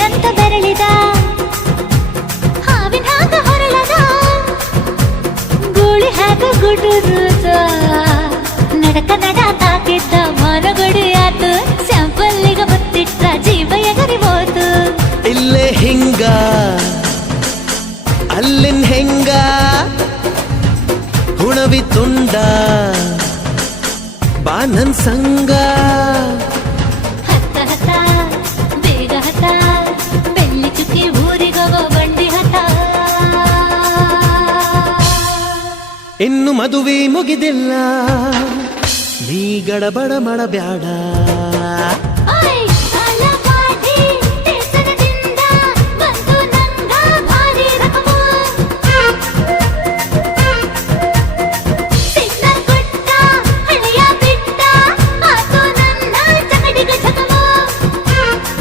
ಏನಂತ ಬೆರಳಿದ ಹಾವಿನ ಹಾಗ ಹೊರಳದ ಗೂಳಿ ಹಾಗ ಗುಡುರುದ ನಡಕ ನಡ ತಾಕಿದ್ದ ಮಾನಗಡಿ ಆತು ಸ್ಯಾಂಪಲ್ಲಿಗ ಮುತ್ತಿಟ್ಟ ಜೀವ ಎಗರಿಬೋದು ಇಲ್ಲೇ ಹಿಂಗ ಅಲ್ಲಿನ್ ಹೆಂಗ ಹುಣವಿ ತುಂಡ ಬಾ ನನ್ ಸಂಗ ಹತ್ತ ಹತ್ತ ಬೇಗ ಹತ್ತ ಬೆಳ್ಳಿ ಚುಕ್ಕಿ ಊರಿಗವ ಬಂಡಿ ಹತ್ತ ಇನ್ನು ಮದುವೆ ಮುಗಿದಿಲ್ಲ ನೀ ಗಡಬಡ ಮಾಡಬ್ಯಾಡ